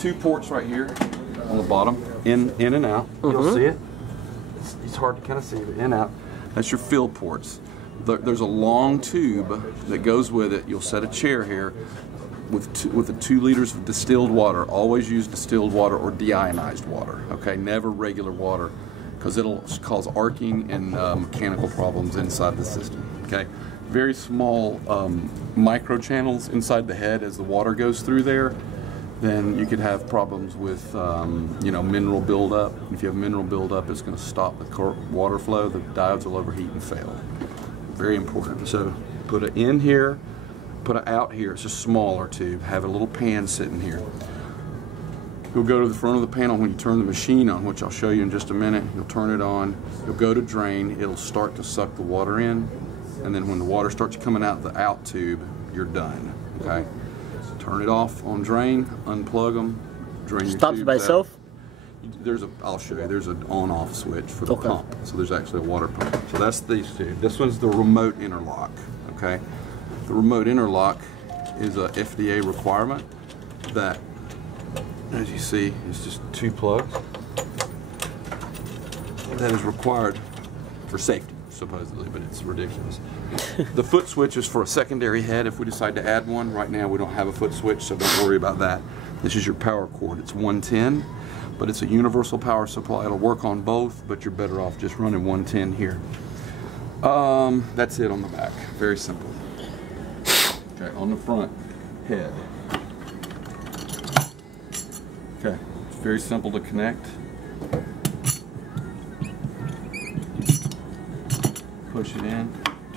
two ports right here on the bottom, in and out. You'll see it. It's hard to kind of see, but in and out. That's your fill ports. There's a long tube that goes with it. You'll set a chair here with 2 liters of distilled water. Always use distilled water or deionized water. Okay, never regular water, because it'll cause arcing and mechanical problems inside the system. Okay, very small micro channels inside the head as the water goes through there. Then you can have problems with mineral buildup. If you have mineral buildup, it's going to stop the water flow. The diodes will overheat and fail. Very important. So put it in here, put it out here. It's a smaller tube. Have a little pan sitting here. We'll go to the front of the panel when you turn the machine on, which I'll show you in just a minute. We'll turn it on. We'll go to drain. It'll start to suck the water in. And then when the water starts coming out the out tube, you're done. Okay? Turn it off on drain, unplug them, drain the stops by itself? I'll show you, there's an on-off switch for the pump. So there's actually a water pump. So that's these two. This one's the remote interlock. Okay? The remote interlock is a FDA requirement that, as you see, it's just 2 plugs. That is required for safety, supposedly, but it's ridiculous. The foot switch is for a secondary head if we decide to add one. Right now we don't have a foot switch, so don't worry about that. This is your power cord. It's 110, but it's a universal power supply. It'll work on both, but you're better off just running 110 here. That's it on the back. Very simple. Okay, on the front, head. Okay, it's very simple to connect. Push it in,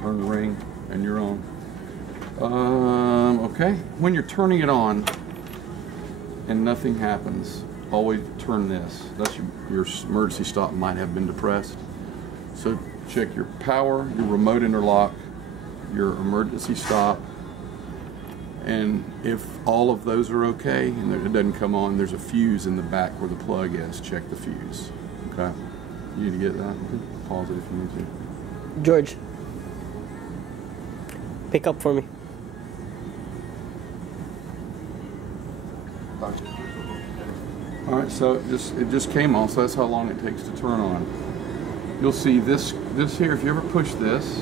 turn the ring, and you're on. Okay, when you're turning it on and nothing happens, always turn this, unless your emergency stop might have been depressed. So check your power, your remote interlock, your emergency stop, and if all of those are okay and it doesn't come on, there's a fuse in the back where the plug is. Check the fuse. Okay, you need to get that. Pause it if you need to. George, pick up for me. Alright, so it just came on, so that's how long it takes to turn on. You'll see this here, if you ever push this,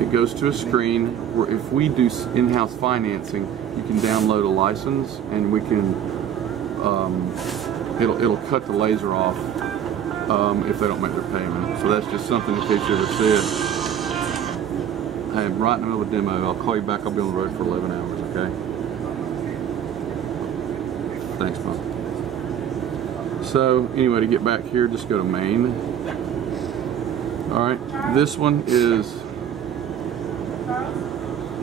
it goes to a screen where if we do in-house financing, you can download a license and we can, it'll cut the laser off if they don't make their payment. So that's just something in case you ever see it. I am right in the middle of a demo. I'll call you back. I'll be on the road for 11 hours, okay? Thanks, bud. So anyway, to get back here, just go to main. Alright, this one is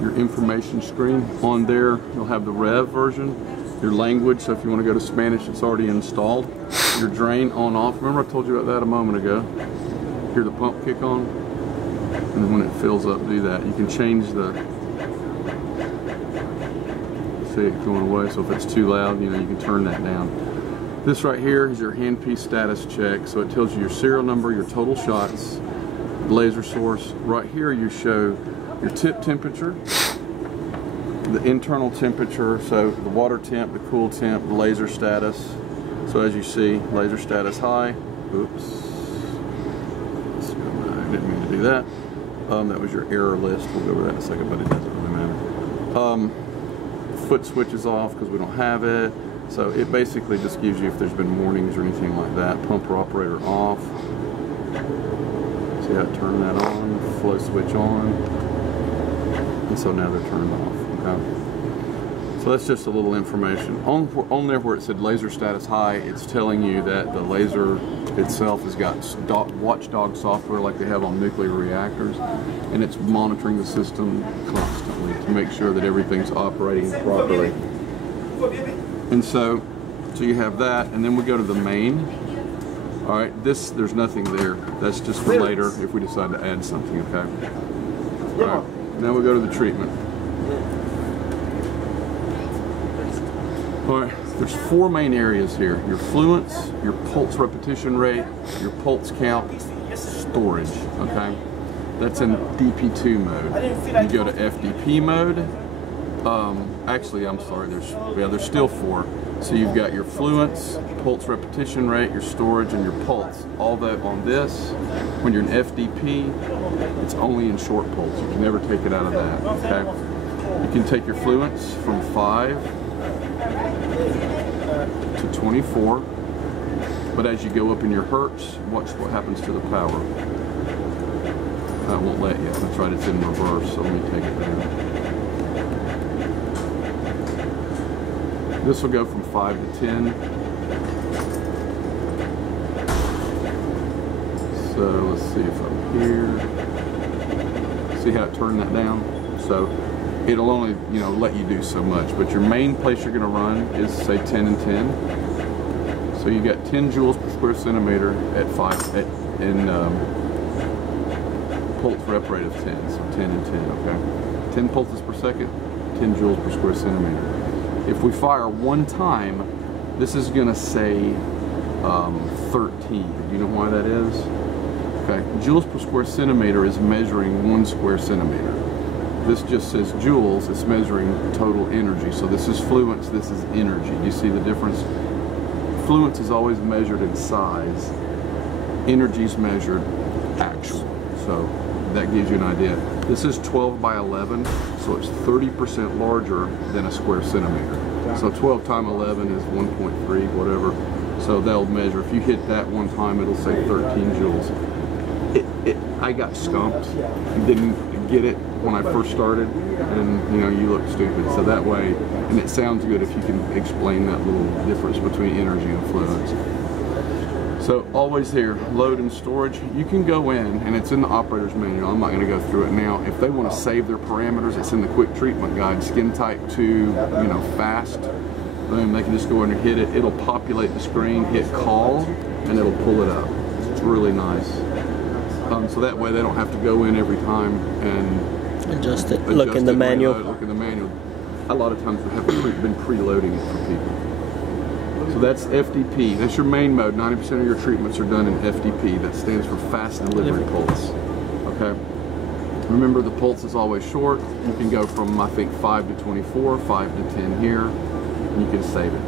your information screen. On there, you'll have the Rev version, your language, so if you want to go to Spanish, it's already installed. Your drain on off. Remember I told you about that a moment ago. Hear the pump kick on? And when it fills up, do that. You can change the, see it going away, so if it's too loud, you can turn that down. This right here is your handpiece status check, so it tells you your serial number, your total shots, laser source. Right here you show your tip temperature, the internal temperature, so the water temp, the cool temp, the laser status. So as you see, laser status high. Oops. Didn't mean to do that. That was your error list. We'll go over that in a second, but it doesn't matter. Foot switch is off because we don't have it. So it basically just gives you if there's been warnings or anything like that. Pumper operator off. So that turn that on, flow switch on. And so now they're turned off. Okay. So that's just a little information. On there where it said laser status high, it's telling you that the laser itself has got watchdog software like they have on nuclear reactors, and it's monitoring the system to make sure that everything's operating properly. And so you have that, and then we go to the main. All right, there's nothing there. That's just for later if we decide to add something, okay? All right, now we'll go to the treatment. All right, there's 4 main areas here. Your fluence, your pulse repetition rate, your pulse count, storage, okay? That's in DP2 mode. You go to FDP mode. Actually, I'm sorry, there's still 4. So you've got your fluence, pulse repetition rate, your storage, and your pulse. All that on this. When you're in FDP, it's only in short pulse. You can never take it out of that. Okay? You can take your fluence from 5 to 24. But as you go up in your hertz, watch what happens to the power. I won't let you. That's right, it's in reverse, so let me take it down. This will go from 5 to 10. So let's see if I'm here. See how it turned that down? So it'll only, let you do so much. But your main place you're going to run is say 10 and 10. So you got 10 joules per square centimeter at 5 in pulse rep rate of 10. So 10 and 10. Okay, 10 pulses per second, 10 joules per square centimeter. If we fire one time, this is going to say 13. You know why that is? Okay, joules per square centimeter is measuring 1 square centimeter. This just says joules, it's measuring total energy. So this is fluence, this is energy. You see the difference? Fluence is always measured in size. Energy is measured actual. So that gives you an idea. This is 12 by 11, so it's 30% larger than a square centimeter. So 12 times 11 is 1.3, whatever. So they'll measure. If you hit that one time, it'll say 13 joules. I got skunked. Didn't get it when I first started, and you look stupid. So that way, and it sounds good if you can explain that little difference between energy and fluence. So always here, load and storage. You can go in, and it's in the operator's manual. I'm not going to go through it now. If they want to save their parameters, it's in the quick treatment guide. Skin tight to fast. Boom, they can just go in and hit it. It'll populate the screen, hit call, and it'll pull it up. It's really nice. So that way they don't have to go in every time and adjust it. Look in the manual. Look in the manual. A lot of times we have been preloading it for people. So that's FDP. That's your main mode. 90% of your treatments are done in FDP. That stands for fast delivery pulse. Okay. Remember, the pulse is always short. You can go from, I think, 5 to 24, 5 to 10 here, and you can save it.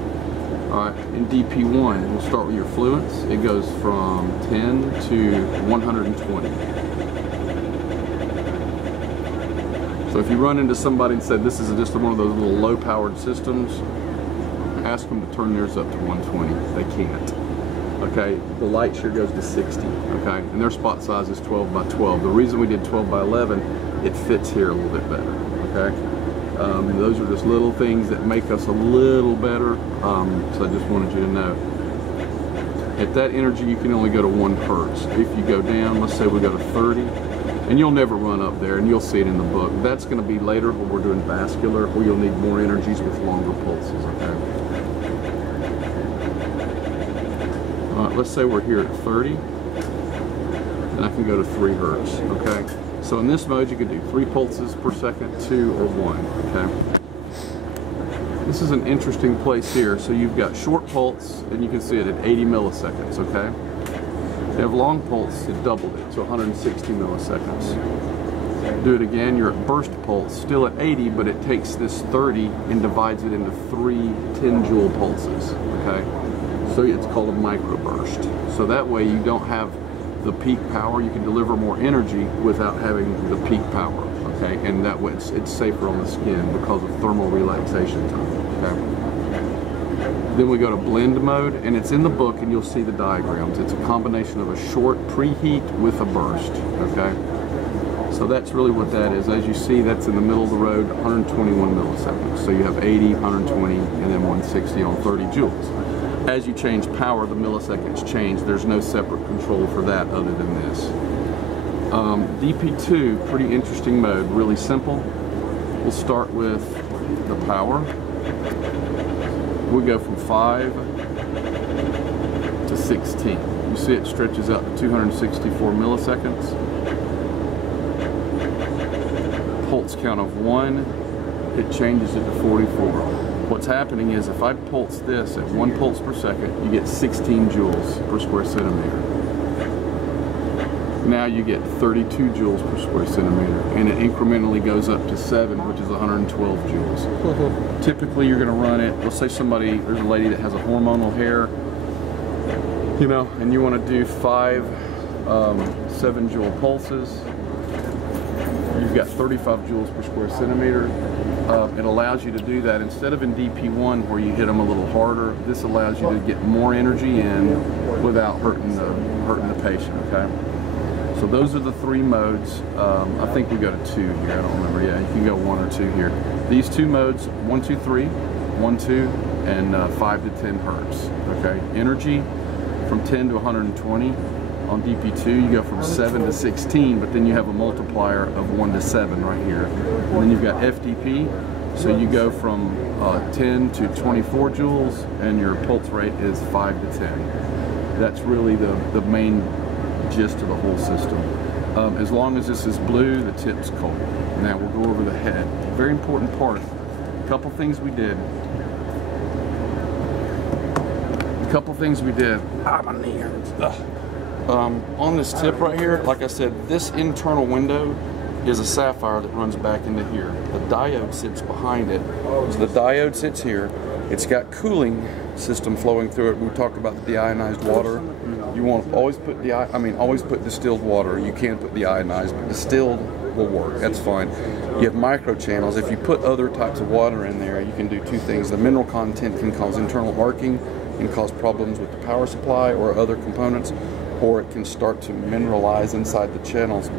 All right. In DP1, we'll start with your fluence. It goes from 10 to 120. So if you run into somebody and say this is just one of those little low-powered systems, ask them to turn theirs up to 120. They can't. Okay, the light here goes to 60. Okay, and their spot size is 12 by 12. The reason we did 12 by 11, it fits here a little bit better. Okay, those are just little things that make us a little better. So I just wanted you to know. At that energy, you can only go to 1 hertz. If you go down, let's say we go to 30. And you'll never run up there, and you'll see it in the book. That's going to be later when we're doing vascular, or you'll need more energies with longer pulses, okay? Let's say we're here at 30, and I can go to 3 hertz, okay? So in this mode, you can do 3 pulses per second, 2 or 1, okay? This is an interesting place here. So you've got short pulse, and you can see it at 80 milliseconds, okay? If you have long pulse, it doubled it, so 160 milliseconds. Do it again, you're at burst pulse, still at 80, but it takes this 30 and divides it into 3 10 joule pulses, okay? So it's called a microburst. So that way you don't have the peak power, you can deliver more energy without having the peak power, okay? And that way it's safer on the skin because of thermal relaxation time, okay? Then we go to blend mode, and it's in the book, and you'll see the diagrams. It's a combination of a short preheat with a burst, okay? So that's really what that is. As you see, that's in the middle of the road, 121 milliseconds. So you have 80, 120, and then 160 on 30 joules. As you change power, the milliseconds change. There's no separate control for that other than this. DP2, pretty interesting mode, really simple. We'll start with the power. We go from 5 to 16. You see it stretches up to 264 milliseconds. Pulse count of 1, it changes it to 44. What's happening is if I pulse this at 1 pulse per second, you get 16 joules per square centimeter. Now you get 32 joules per square centimeter, and it incrementally goes up to 7, which is 112 joules. is. Typically, you're going to run it. Let's say there's a lady that has a hormonal hair, you know, and you want to do 5 7 joule pulses. You've got 35 joules per square centimeter. It allows you to do that instead of in DP1 where you hit them a little harder. This allows you to get more energy in without hurting the patient. Okay. So those are the 3 modes. I think we go to 2. I don't remember yet. You can go 1 or 2 here. These 2 modes: 1, 2, 3, 1, 2, and 5 to 10 hertz. Okay. Energy from 10 to 120. On DP2, you go from 7 to 16, but then you have a multiplier of 1 to 7 right here. And then you've got FDP, so you go from 10 to 24 joules, and your pulse rate is 5 to 10. That's really the main gist of the whole system. As long as this is blue, the tip's cold. Now we'll go over the head. Very important part. A couple things we did. Ah, my knee. On this tip right here, like I said, this internal window is a sapphire that runs back into here. The diode sits behind it. So the diode sits here. It's got cooling system flowing through it. We talked about the deionized water. You want to always put distilled water. You can't put deionized, but distilled will work. That's fine. You have micro channels. If you put other types of water in there, you can do 2 things. The mineral content can cause internal arcing, can cause problems with the power supply or other components, or it can start to mineralize inside the channels,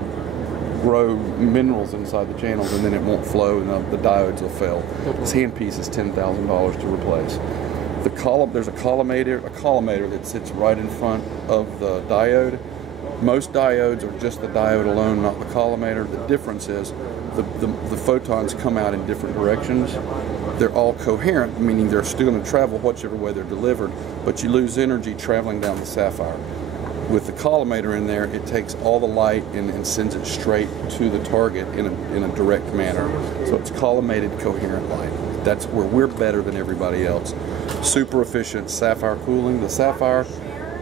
grow minerals inside the channels, and then it won't flow and the diodes will fail. This handpiece is $10,000 to replace. There's a collimator that sits right in front of the diode. Most diodes are just the diode alone, not the collimator. The difference is the photons come out in different directions. They're all coherent, meaning they're still going to travel whichever way they're delivered, but you lose energy traveling down the sapphire. With the collimator in there, it takes all the light and sends it straight to the target in a direct manner. So it's collimated coherent light. That's where we're better than everybody else. Super efficient sapphire cooling. The sapphire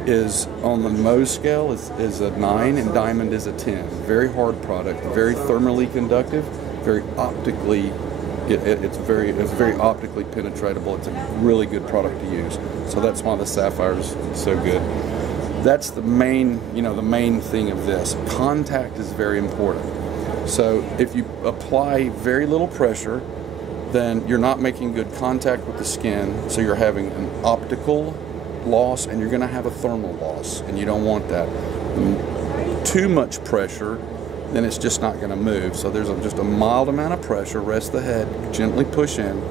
is on the Mohs scale is a 9 and diamond is a 10. Very hard product, very thermally conductive, very optically. It's very optically penetratable. It's a really good product to use. So that's why the sapphire is so good. That's the main, the main thing of this. Contact is very important. So if you apply very little pressure, then you're not making good contact with the skin, so you're having an optical loss and you're going to have a thermal loss, and you don't want that. Too much pressure, then it's just not going to move. So there's just a mild amount of pressure, rest the head, gently push in.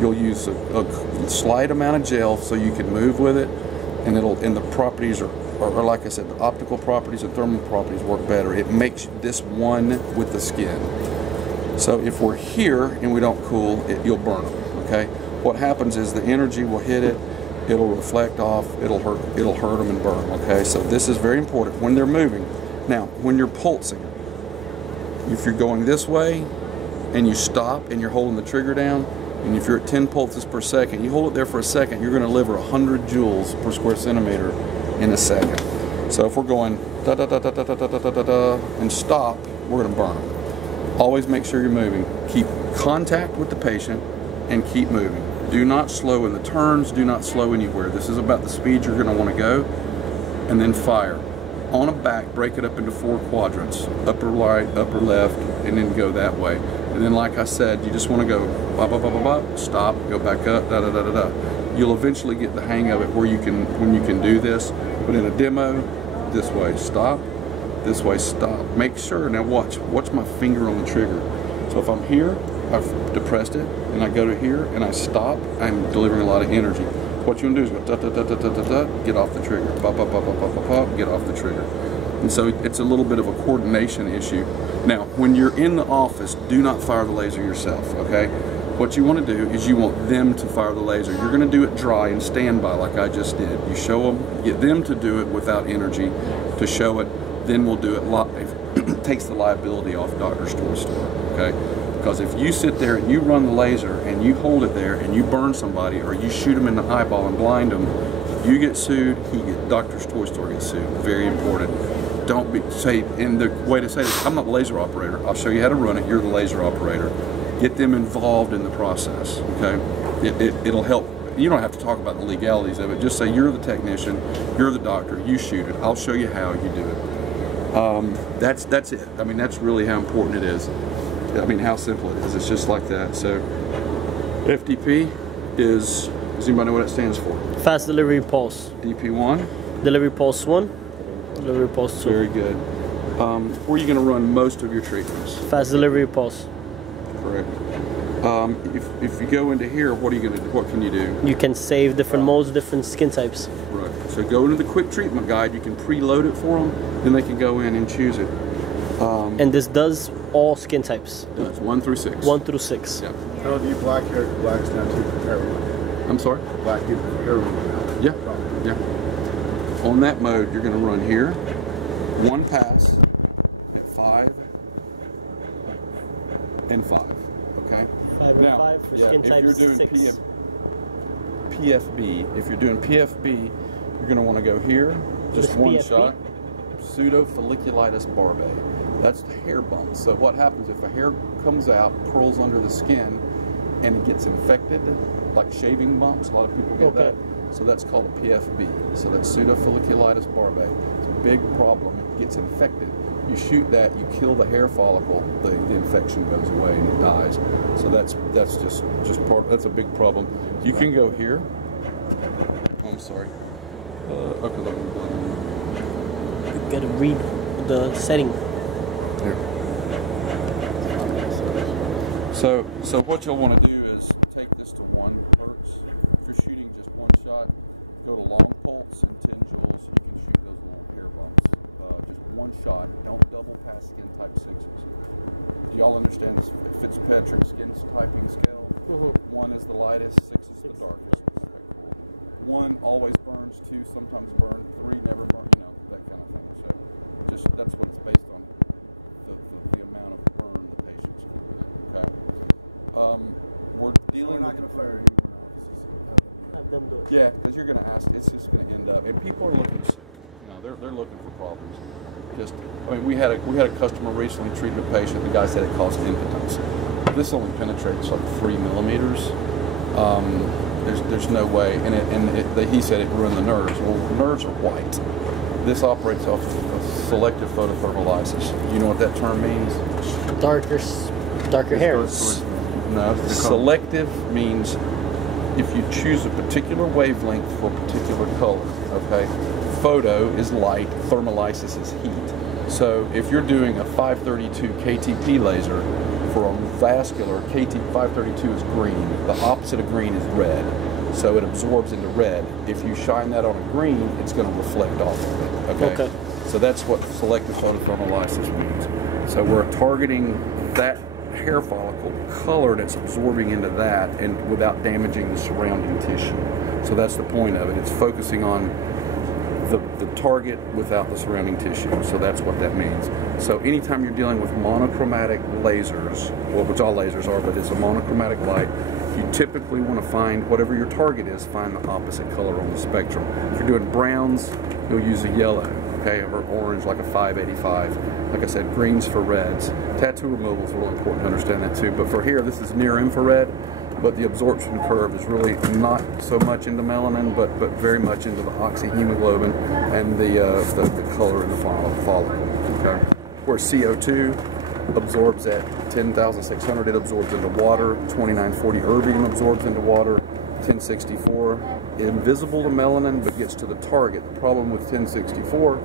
You'll use a slight amount of gel so you can move with it, and the properties are like I said, the optical properties and thermal properties work better. It makes this one with the skin. So if we're here and we don't cool, you'll burn it, okay? What happens is the energy will hit it, it'll reflect off, it'll hurt them and burn, okay? So this is very important when they're moving. Now, when you're pulsing, if you're going this way and you stop and you're holding the trigger down, and if you're at 10 pulses per second, you hold it there for a second, you're going to deliver 100 joules per square centimeter in a second. So if we're going da da da da da da da da da da and stop, we're going to burn. Always make sure you're moving. Keep contact with the patient and keep moving. Do not slow in the turns. Do not slow anywhere. This is about the speed you're going to want to go. And then fire. On a back, break it up into 4 quadrants. Upper right, upper left, and then go that way. And then like I said, you just want to go ba ba ba ba ba, stop, go back up, da da da da da. You'll eventually get the hang of it when you can do this. But in a demo, this way, stop, this way, stop. Make sure, now watch my finger on the trigger. So if I'm here, I've depressed it, and I go to here, and I stop, I'm delivering a lot of energy. What you can do is go da da da da da da da, get off the trigger, pop pop pop pop pop pop, get off the trigger. And so it's a little bit of a coordination issue. Now, when you're in the office, do not fire the laser yourself, okay? What you want to do is you want them to fire the laser. You're going to do it dry and standby like I just did. You show them, get them to do it without energy to show it, then we'll do it live. It takes the liability off Dr. Toy Store, okay? Because if you sit there and you run the laser and you hold it there and you burn somebody or you shoot them in the eyeball and blind them, you get sued, Dr. Toy Store gets sued. Very important. Don't say, and the way to say this, I'm not the laser operator. I'll show you how to run it. You're the laser operator. Get them involved in the process, okay? It'll help. You don't have to talk about the legalities of it. Just say you're the technician, you're the doctor, you shoot it. I'll show you how you do it. That's it. I mean, that's really how important it is. I mean, how simple it is. It's just like that. So, FDP is. Does anybody know what it stands for? Fast delivery pulse. DP1. Delivery pulse 1. Delivery pulse 2. Very good. Where are you going to run most of your treatments? Fast delivery pulse. Correct. If you go into here, what can you do? You can save different molds, different skin types. Right. So go into the quick treatment guide. You can preload it for them, then they can go in and choose it. And this does all skin types. Yes, 1 through 6. 1 through 6. Yeah. How do you black hair, black skin too? I'm sorry? Black hair, Yeah. Yeah. On that mode, you're going to run here. 1 pass at 5 and 5. Okay. 5 and 5 for skin type 6. If you're doing PFB, if you're doing PFB, you're going to want to go here, just one PFB? shot. Pseudofolliculitis barbae. That's the hair bump. So what happens if a hair comes out, curls under the skin, and it gets infected, like shaving bumps? A lot of people get that. So that's called a PFB. So that's pseudofolliculitis barbae. It's a big problem. It gets infected. You shoot that, you kill the hair follicle, the infection goes away and it dies. So that's just part. That's a big problem. You can go here. Oh, sorry. You gotta read the setting. So what you'll want to do is take this to 1 hertz. If you're shooting just 1 shot, go to long pulse and 10 joules. You can shoot those little hair bumps. Just 1 shot. Don't double pass skin type 6s. Do y'all understand this Fitzpatrick skin typing scale? 1 is the lightest, 6 is the darkest. Okay, cool. 1 always burns, 2 sometimes burn, 3 never burn. You know, that kind of thing. So just that's what it's based on. The amount of burn the patient's going to get. Okay. We're dealing. We're not going to fire anyone else. Have them do it. Yeah, because you're going to ask. It's just going to end up, and people are looking. No, they're looking for problems. I mean, we had a customer recently treating a patient. The guy said it cost impotence. This only penetrates like 3 millimeters. There's no way, he said it ruined the nerves. Well, the nerves are white. This operates off selective photophotolysis. You know what that term means? Darker hairs. No. Selective means if you choose a particular wavelength for a particular color. Okay. Photo is light. Thermolysis is heat. So if you're doing a 532 KTP laser for a vascular, 532 is green. The opposite of green is red. So it absorbs into red. If you shine that on a green, it's going to reflect off. Okay. So that's what selective photophotolysis means. So we're targeting that hair follicle color that's absorbing into that and without damaging the surrounding tissue. So that's the point of it. It's focusing on the target without the surrounding tissue. So that's what that means. So anytime you're dealing with monochromatic lasers, well, which all lasers are, but it's a monochromatic light, you typically want to find whatever your target is, find the opposite color on the spectrum. If you're doing browns, you'll use a yellow, okay, or orange like a 585. Like I said, greens for reds. Tattoo removal is really important to understand that too. But for here, this is near infrared, but the absorption curve is really not so much into melanin, but very much into the oxyhemoglobin and the color in the follicle. Okay. Where CO2 absorbs at 10,600, it absorbs into water. 2940 erbium absorbs into water. 1064, invisible to melanin, but gets to the target. The problem with 1064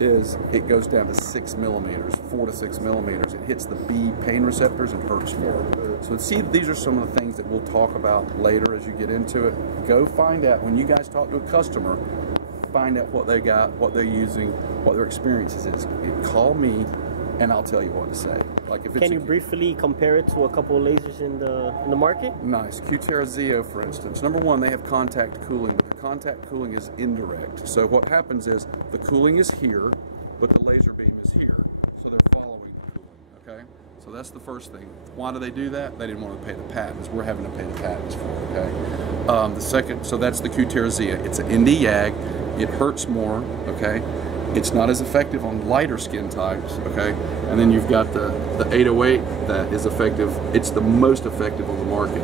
is it goes down to 6 millimeters, 4 to 6 millimeters. It hits the B pain receptors and hurts more. So see, these are some of the things that we'll talk about later as you get into it. Go find out, when you guys talk to a customer, find out what they got, what they're using, what their experiences is. Call me and I'll tell you what to say. Like if it's Can you briefly compare it to a couple of lasers in the market? Nice. Cutera Zeo, for instance. Number one, they have contact cooling. The contact cooling is indirect. So what happens is the cooling is here, but the laser beam is here. So they're following the cooling. Okay? So that's the first thing. Why do they do that? They didn't want to pay the patents. We're having to pay the patents for it. Okay? The second, so that's the Cutera Zeo. It's an Nd:YAG. It hurts more. Okay? It's not as effective on lighter skin types, okay? And then you've got the 808 that is effective. It's the most effective on the market.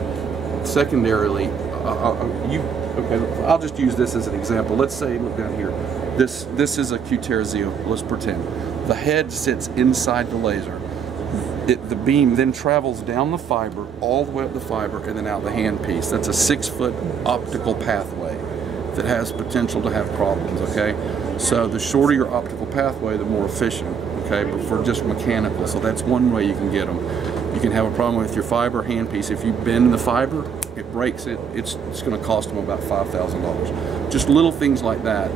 Secondarily, I'll just use this as an example. Let's say, look down here. This is a Cutera Zero, let's pretend. The head sits inside the laser. The beam then travels down the fiber, all the way up the fiber, and then out the handpiece. That's a 6-foot optical pathway that has potential to have problems, okay? So the shorter your optical pathway, the more efficient, okay, but for just mechanical. So that's one way you can get them. You can have a problem with your fiber handpiece. If you bend the fiber, it breaks it, it's going to cost them about $5,000. Just little things like that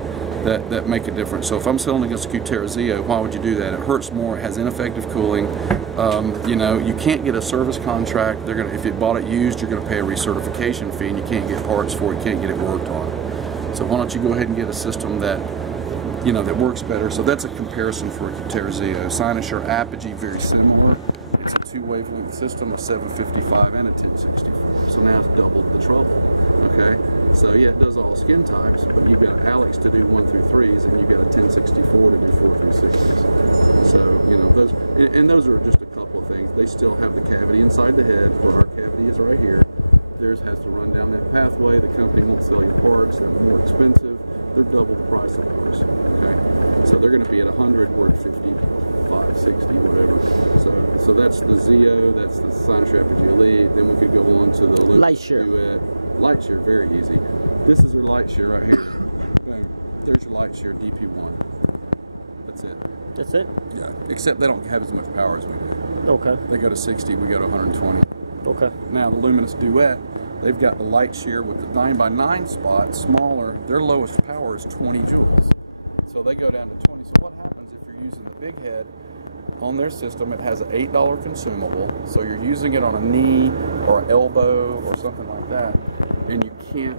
make a difference. So if I'm selling against Cutera Zeo, why would you do that? It hurts more, it has ineffective cooling. You know, you can't get a service contract. They're gonna, if you bought it used, you're going to pay a recertification fee, and you can't get parts for it, you can't get it worked on. So why don't you go ahead and get a system that, you know, that works better. So that's a comparison for a Cutera Zeo. Cynosure Apogee, very similar. It's a 2-wavelength system, a 755 and a 1064. So now it's doubled the trouble. Okay, so yeah, it does all skin types, but you've got Diolux to do 1 through 3s, and you've got a 1064 to do 4 through 6s. So you know those, and those are just a couple of things. They still have the cavity inside the head, where our cavity is right here. Theirs has to run down that pathway. The company won't sell you parts. They're more expensive. They're double the price of ours. Okay, so they're going to be at 100, we're at 55, 60, whatever. So that's the Zeo, that's the Cynosure Apogee Elite. Then we could go on to the Light shear. Light shear, very easy. This is their light shear right here. Boom. There's your light shear DP1. That's it. That's it? Yeah. Except they don't have as much power as we do. Okay. They go to 60, we go to 120. Okay. Now the Luminous Duet, they've got the light shear with the 9x9 spot, smaller. Their lowest power is 20 joules. So they go down to 20. So what happens if you're using the big head? On their system, it has an $8 consumable, so you're using it on a knee or an elbow or something like that, and you can't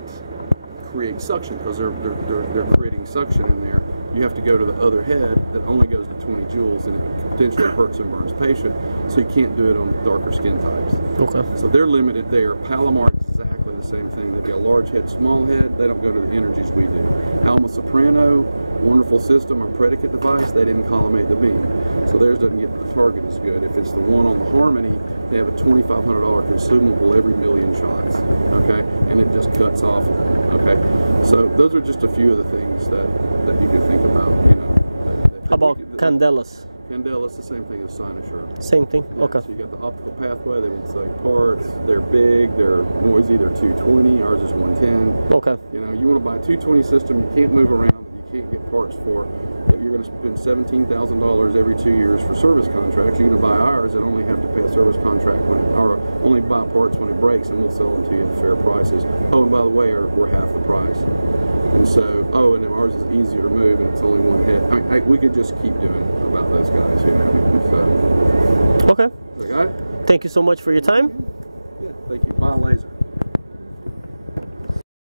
create suction because they're creating suction in there. You have to go to the other head that only goes to 20 joules, and it potentially hurts and burns patient, so you can't do it on darker skin types. Okay. So they're limited there. Palomar, exactly the same thing. They've got a large head, small head. They don't go to the energies we do. Alma Soprano, wonderful system, our predicate device, they didn't collimate the beam. So theirs doesn't get to the target as good. If it's the one on the Harmony, they have a $2,500 consumable every million shots, okay? And it just cuts off, okay? So those are just a few of the things that you can think about, you know. How about Candelas? Candelas, the same thing as Cynosure. Same thing? Yeah, okay. So you got the optical pathway, they won't sell you parts, they're big, they're noisy, they're 220, ours is 110. Okay. You know, you want to buy a 220 system, you can't move around, can't get parts for, that you're going to spend $17,000 every 2 years for service contracts. You're going to buy ours and only have to pay a service contract when, or only buy parts when it breaks, and we'll sell them to you at fair prices. Oh, and by the way, we're half the price. And so, oh, and then ours is easier to move, and it's only one head. I mean, we could just keep doing about those guys, you know. So, okay. so got it? Thank you so much for your time. Yeah, thank you. Bye, laser.